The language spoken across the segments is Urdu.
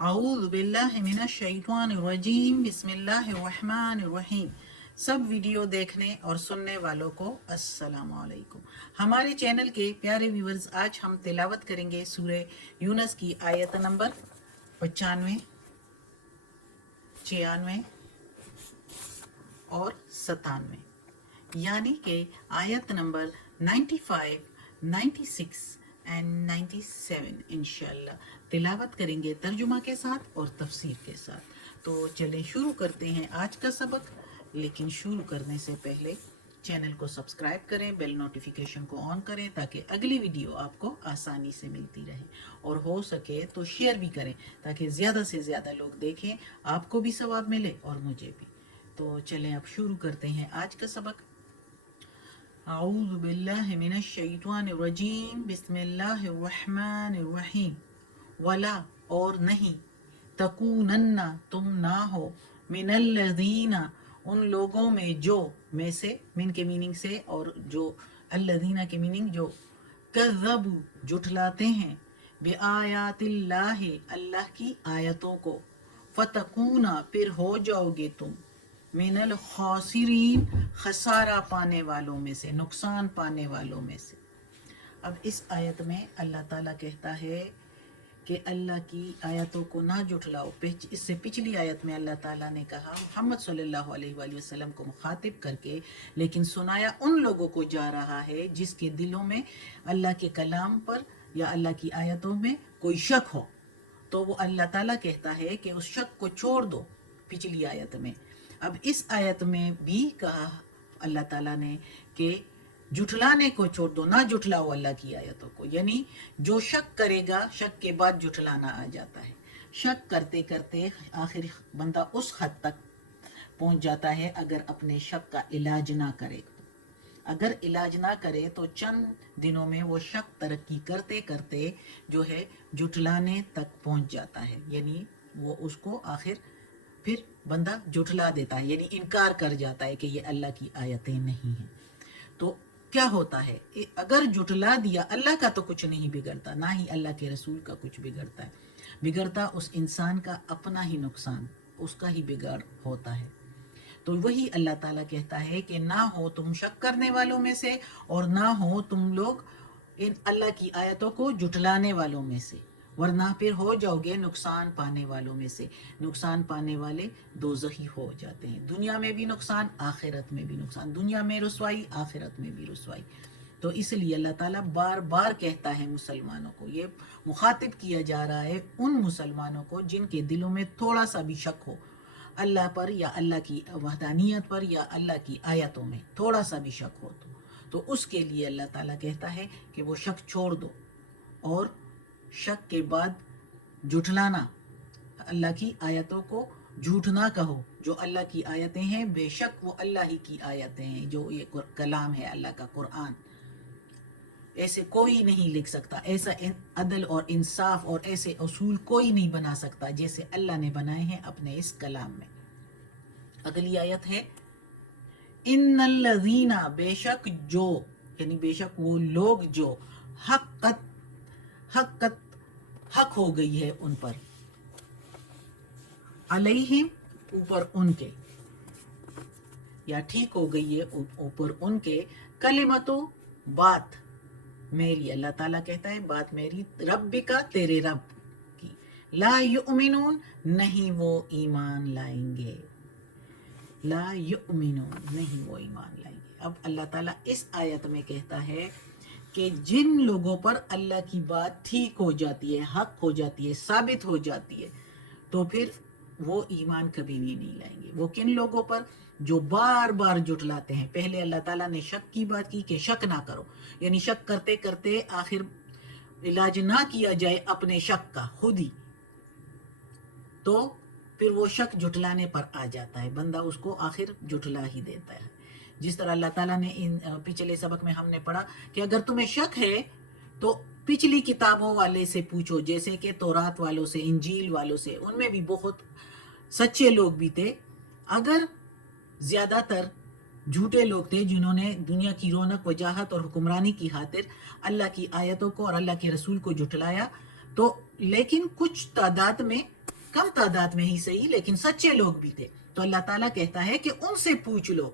اعوذ باللہ من الشیطان الرجیم بسم اللہ الرحمن الرحیم۔ سب ویڈیو دیکھنے اور سننے والوں کو السلام علیکم۔ ہمارے چینل کے پیارے ویورز، آج ہم تلاوت کریں گے سورہ یونس کی آیت نمبر 95، 96 اور 97، یعنی کہ آیت نمبر 95، 96 اینڈ 97 انشاءاللہ تلاوت کریں گے ترجمہ کے ساتھ اور تفسیر کے ساتھ۔ تو چلیں شروع کرتے ہیں آج کا سبق، لیکن شروع کرنے سے پہلے چینل کو سبسکرائب کریں، بیل نوٹیفیکیشن کو آن کریں تاکہ اگلی ویڈیو آپ کو آسانی سے ملتی رہے، اور ہو سکے تو شیئر بھی کریں تاکہ زیادہ سے زیادہ لوگ دیکھیں، آپ کو بھی ثواب ملے اور مجھے بھی۔ تو چلیں اب شروع کرتے ہیں آج کا سبق۔ اعوذ باللہ من الشیطان الرجیم بسم اللہ الرحمن الرحیم۔ ولا اور نہیں، تکونن تم نہ ہو، من الذین ان لوگوں میں جو، میں سے، من کے میننگ سے، اور جو الذین کے میننگ جو، کذبوا جھٹلاتے ہیں، بآیات اللہ اللہ کی آیتوں کو، فتکونا پھر ہو جاؤ گے تم، من الخاسرین خسارہ پانے والوں میں سے، نقصان پانے والوں میں سے۔ اب اس آیت میں اللہ تعالیٰ کہتا ہے کہ اللہ کی آیتوں کو نہ جھٹلاؤ۔ اس سے پچھلی آیت میں اللہ تعالیٰ نے کہا محمد صلی اللہ علیہ وآلہ وسلم کو مخاطب کر کے، لیکن سنایا ان لوگوں کو جا رہا ہے جس کے دلوں میں اللہ کے کلام پر یا اللہ کی آیتوں میں کوئی شک ہو، تو وہ اللہ تعالیٰ کہتا ہے کہ اس شک کو چھوڑ دو پچھلی آیت میں۔ اب اس آیت میں بھی کہا اللہ تعالیٰ نے کہ جھٹلانے کو چھوڑ دو، نہ جھٹلاؤ اللہ کی آیتوں کو، یعنی جو شک کرے گا، شک کے بعد جھٹلانا آ جاتا ہے۔ شک کرتے کرتے آخر بندہ اس حد تک پہنچ جاتا ہے اگر اپنے شک کا علاج نہ کرے تو۔ اگر علاج نہ کرے تو چند دنوں میں وہ شک ترقی کرتے کرتے جو ہے جھٹلانے تک پہنچ جاتا ہے، یعنی وہ اس کو آخر پھر بندہ جھٹلا دیتا ہے، یعنی انکار کر جاتا ہے کہ یہ اللہ کی آیتیں نہیں ہیں۔ تو کیا ہوتا ہے، اگر جھٹلا دیا، اللہ کا تو کچھ نہیں بگڑتا، نہ ہی اللہ کے رسول کا کچھ بگڑتا ہے، بگڑتا اس انسان کا اپنا ہی نقصان، اس کا ہی بگاڑ ہوتا ہے۔ تو وہی اللہ تعالیٰ کہتا ہے کہ نہ ہو تم شک کرنے والوں میں سے، اور نہ ہو تم لوگ ان اللہ کی آیتوں کو جھٹلانے والوں میں سے، ورنہ پھر ہو جاؤ گے نقصان پانے والوں میں سے۔ نقصان پانے والے دوزخی ہو جاتے ہیں، دنیا میں بھی نقصان، آخرت میں بھی نقصان، دنیا میں رسوائی، آخرت میں بھی رسوائی۔ تو اس لیے اللہ تعالیٰ بار بار کہتا ہے مسلمانوں کو، یہ مخاطب کیا جا رہا ہے ان مسلمانوں کو جن کے دلوں میں تھوڑا سا بھی شک ہو اللہ پر یا اللہ کی وحدانیت پر یا اللہ کی آیتوں میں، تھوڑا سا بھی شک ہو تو اس کے لیے اللہ تعالیٰ کہتا ہے کہ وہ شک چھوڑ دو، اور شک کے بعد جھٹلانا، اللہ کی آیتوں کو جھوٹ نہ کہو۔ جو اللہ کی آیتیں ہیں بے شک وہ اللہ ہی کی آیتیں ہیں، جو یہ کلام ہے اللہ کا قرآن، ایسے کوئی نہیں لکھ سکتا، ایسا عدل اور انصاف اور ایسے اصول کوئی نہیں بنا سکتا جیسے اللہ نے بنائے ہیں اپنے اس کلام میں۔ اگلی آیت ہے ان الذین بے شک جو، یعنی بے شک وہ لوگ جو حق ہو گئی ہے ان پر، علیہم اوپر ان کے، یا ٹھیک ہو گئی ہے اوپر ان کے، کلمتو بات میری، اللہ تعالیٰ کہتا ہے بات میری، رب کا تیرے رب کی، لا یؤمنون نہیں وہ ایمان لائیں گے، لا یؤمنون نہیں وہ ایمان لائیں گے۔ اب اللہ تعالیٰ اس آیت میں کہتا ہے کہ جن لوگوں پر اللہ کی بات ٹھیک ہو جاتی ہے، حق ہو جاتی ہے، ثابت ہو جاتی ہے، تو پھر وہ ایمان کبھی بھی نہیں لائیں گے۔ وہ کن لوگوں پر؟ جو بار بار جھٹلاتے ہیں۔ پہلے اللہ تعالیٰ نے شک کی بات کی کہ شک نہ کرو، یعنی شک کرتے کرتے آخر علاج نہ کیا جائے اپنے شک کا خود ہی، تو پھر وہ شک جھٹلانے پر آ جاتا ہے، بندہ اس کو آخر جھٹلا ہی دیتا ہے۔ جس طرح اللہ تعالیٰ نے پچھلے سبق میں ہم نے پڑھا کہ اگر تمہیں شک ہے تو پچھلی کتابوں والے سے پوچھو، جیسے کہ تورات والوں سے، انجیل والوں سے، ان میں بھی بہت سچے لوگ بھی تھے، اگر زیادہ تر جھوٹے لوگ تھے جنہوں نے دنیا کی رونق، وجاہت اور حکمرانی کی خاطر اللہ کی آیتوں کو اور اللہ کے رسول کو جھٹلایا، تو لیکن کچھ تعداد میں کم تعداد میں ہی صحیح لیکن سچے لوگ بھی تھے. تو اللہ تعالیٰ کہتا ہے کہ ان سے پوچھ لو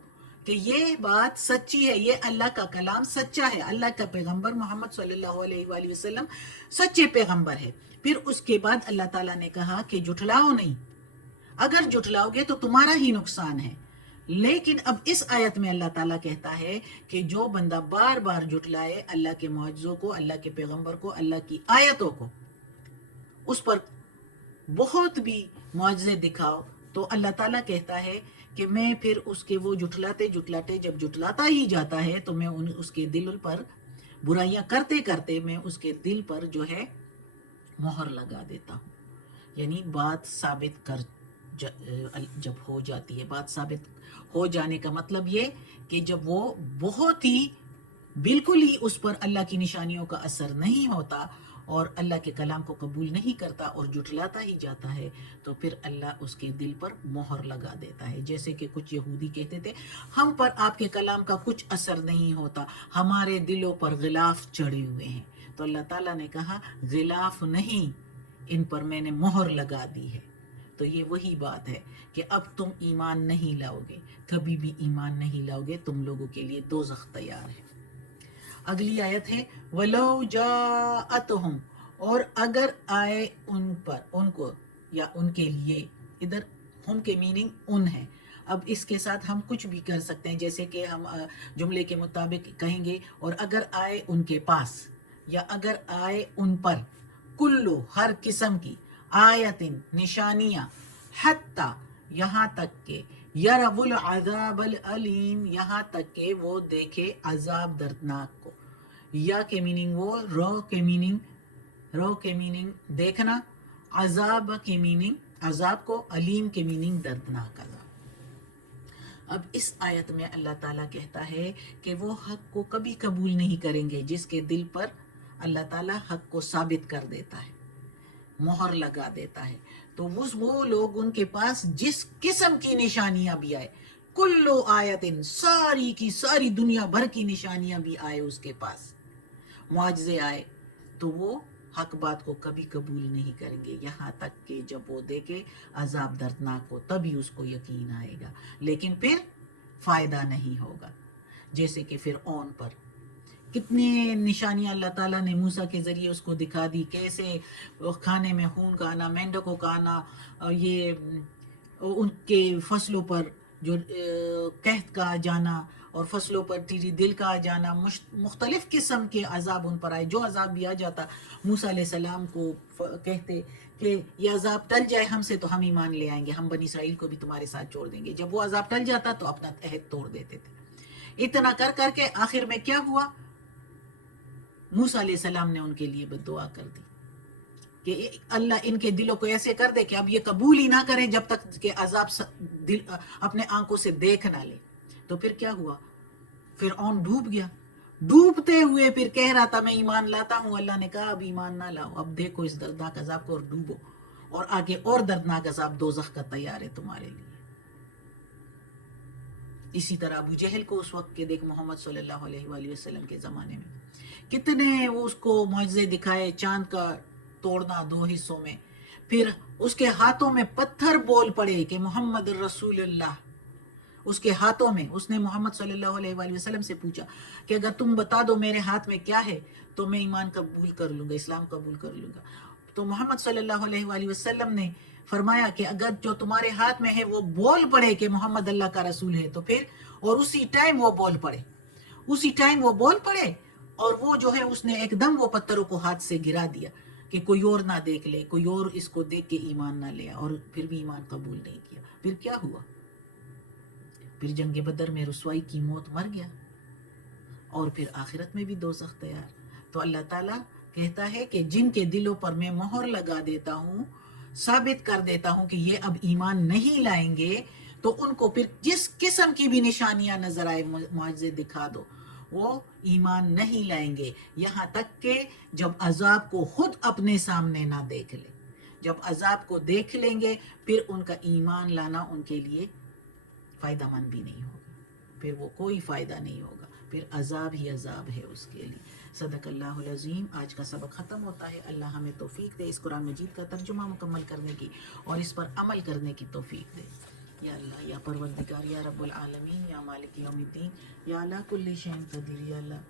کہ یہ بات سچی ہے, یہ اللہ کا کلام سچا ہے, اللہ کا پیغمبر محمد صلی اللہ علیہ وآلہ وسلم سچے پیغمبر ہے. پھر اس کے بعد اللہ تعالیٰ نے کہا کہ جھٹلاؤ نہیں, اگر جھٹلاؤ گے تو تمہارا ہی نقصان ہے. لیکن اب اس آیت میں اللہ تعالیٰ کہتا ہے کہ جو بندہ بار بار جھٹلائے اللہ کے معجزوں کو, اللہ کے پیغمبر کو, اللہ کی آیتوں کو, اس پر بہت بھی معجزے دکھاؤ, تو اللہ تعالیٰ کہتا ہے کہ میں پھر اس کے وہ جھٹلاتے جب جھٹلاتا ہی جاتا ہے تو میں اس کے دل پر برائیاں کرتے کرتے میں اس کے دل پر جو ہے مہر لگا دیتا ہوں. یعنی بات ثابت کر جب ہو جاتی ہے, بات ثابت ہو جانے کا مطلب یہ کہ جب وہ بہت ہی بالکل ہی اس پر اللہ کی نشانیوں کا اثر نہیں ہوتا اور اللہ کے کلام کو قبول نہیں کرتا اور جھٹلاتا ہی جاتا ہے, تو پھر اللہ اس کے دل پر مہر لگا دیتا ہے. جیسے کہ کچھ یہودی کہتے تھے ہم پر آپ کے کلام کا کچھ اثر نہیں ہوتا, ہمارے دلوں پر غلاف چڑھے ہوئے ہیں. تو اللہ تعالیٰ نے کہا غلاف نہیں, ان پر میں نے مہر لگا دی ہے. تو یہ وہی بات ہے کہ اب تم ایمان نہیں لاؤ گے, کبھی بھی ایمان نہیں لاؤ گے, تم لوگوں کے لیے دوزخ تیار ہے. اگلی آیت ہے وَلَوْ جَاءَتْهُمْ, اور اگر آئے ان پر, ان کو یا ان کے لیے, ادھر ہم کے میننگ ان ہے. اب اس کے ساتھ ہم کچھ بھی کر سکتے ہیں, جیسے کہ ہم جملے کے مطابق کہیں گے اور اگر آئے ان کے پاس, یا اگر آئے ان پر, کلو ہر قسم کی, آیتن نشانیاں, حتی یہاں تک کہ, یرو العذاب العلیم یہاں تک کہ وہ دیکھے عذاب دردناک کو. یا کے میننگ وہ, رو کے میننگ دیکھنا, عذاب کے میننگ عذاب کو, علیم کے میننگ دردناک عذاب. اب اس آیت میں اللہ تعالیٰ کہتا ہے کہ وہ حق کو کبھی قبول نہیں کریں گے جس کے دل پر اللہ تعالیٰ حق کو ثابت کر دیتا ہے, مہر لگا دیتا ہے. تو وہ لوگ, ان کے پاس جس قسم کی نشانیاں بھی آئے, کلو آیتن, ساری کی ساری دنیا بھر کی نشانیاں بھی آئے اس کے پاس, معجزے آئے, تو وہ حق بات کو کبھی قبول نہیں کریں گے یہاں تک کہ جب وہ دیکھے عذاب دردناک کو, تبھی اس کو یقین آئے گا, لیکن پھر فائدہ نہیں ہوگا. جیسے کہ فرعون پر کتنے نشانیاں اللہ تعالیٰ نے موسیٰ کے ذریعے اس کو دکھا دی, کیسے کھانے میں خون کا آنا, مینڈکوں کا آنا, یہ ان کے فصلوں پر جو قحط کا آ جانا اور فصلوں پر ٹیڑی دل کا آ جانا, مختلف قسم کے عذاب ان پر آئے. جو عذاب بھی آ جاتا موسیٰ علیہ السلام کو کہتے کہ یہ عذاب ٹل جائے ہم سے تو ہم ایمان لے آئیں گے, ہم بنی اسرائیل کو بھی تمہارے ساتھ چھوڑ دیں گے. جب وہ عذاب ٹل جاتا تو اپنا عہد توڑ دیتے تھے. اتنا کر کر کے آخر میں کیا ہوا, موسیٰ علیہ السلام نے ان کے لیے بد دعا کر دی کہ اللہ ان کے دلوں کو ایسے کر دے کہ اب یہ قبول ہی نہ کریں جب تک کہ عذاب اپنے آنکھوں سے دیکھ نہ لے. تو پھر کیا ہوا, فرعون ڈوب گیا. ڈوبتے ہوئے پھر کہہ رہا تھا میں ایمان لاتا ہوں, اللہ نے کہا اب ایمان نہ لاؤ, اب دیکھو اس دردناک عذاب کو اور ڈوبو, اور آگے اور دردناک عذاب دوزخ کا تیار ہے تمہارے لیے. اسی طرح ابو جہل کو اس وقت کے دیکھ, محمد صلی اللہ علیہ وآلہ وسلم کے زمانے میں کتنے وہ اس کو معجزے دکھائے, چاند کا توڑنا 2 حصوں میں, پھر اس کے ہاتھوں میں پتھر بول پڑے کہ محمد رسول اللہ. اس کے ہاتھوں میں, اس نے محمد صلی اللہ علیہ وآلہ وسلم سے پوچھا کہ اگر تم بتا دو میرے ہاتھ میں کیا ہے تو میں ایمان قبول کر لوں گا, اسلام قبول کر لوں گا. تو محمد صلی اللہ علیہ وآلہ وسلم نے فرمایا کہ اگر جو تمہارے ہاتھ میں ہے وہ بول پڑے کہ محمد اللہ کا رسول ہے تو پھر, اور اسی ٹائم وہ بول پڑے, اور وہ جو ہے اس نے ایک دم وہ پتھروں کو ہاتھ سے گرا دیا کہ کوئی اور نہ دیکھ لے, کوئی اور اس کو دیکھ کے ایمان نہ لے, اور پھر بھی ایمان قبول نہیں کیا. پھر کیا ہوا, پھر جنگ بدر میں رسوائی کی موت مر گیا, اور پھر آخرت میں بھی دوزخ تیار. تو اللہ تعالیٰ کہتا ہے کہ جن کے دلوں پر میں مہر لگا دیتا ہوں, ثابت کر دیتا ہوں کہ یہ اب ایمان نہیں لائیں گے, تو ان کو پھر جس قسم کی بھی نشانیاں نظر آئے, معجزے دکھا دو, وہ ایمان نہیں لائیں گے یہاں تک کہ جب عذاب کو خود اپنے سامنے نہ دیکھ لیں. جب عذاب کو دیکھ لیں گے پھر ان کا ایمان لانا ان کے لیے فائدہ مند بھی نہیں ہوگا, پھر وہ کوئی فائدہ نہیں ہوگا, پھر عذاب ہی عذاب ہے اس کے لیے. صدق اللہ العظیم. آج کا سبق ختم ہوتا ہے. اللہ ہمیں توفیق دے اس قرآن مجید کا ترجمہ مکمل کرنے کی اور اس پر عمل کرنے کی توفیق دے. یا اللہ یا پروردگار یا رب العالمین یا مالک یوم الدین یا اللہ کل شیء قدیر. یا اللہ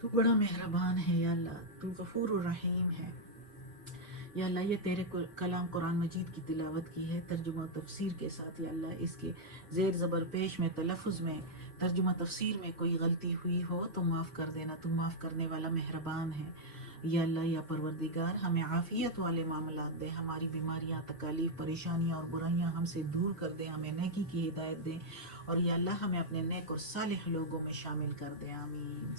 تو بڑا مہربان ہے. یا اللہ تو غفور الرحیم ہے. یا اللہ یہ تیرے کلام قرآن مجید کی تلاوت کی ہے ترجمہ و تفسیر کے ساتھ. یا اللہ اس کے زیر زبر پیش میں تلفظ میں ترجمہ تفسیر میں کوئی غلطی ہوئی ہو تو معاف کر دینا. تو معاف کرنے والا مہربان ہے. یا اللہ یا پروردگار ہمیں عافیت والے معاملات دے. ہماری بیماریاں تکالیف پریشانیاں اور برائیاں ہم سے دور کر دے. ہمیں نیکی کی ہدایت دے اور یا اللہ ہمیں اپنے نیک اور صالح لوگوں میں شامل کر دے. آمین.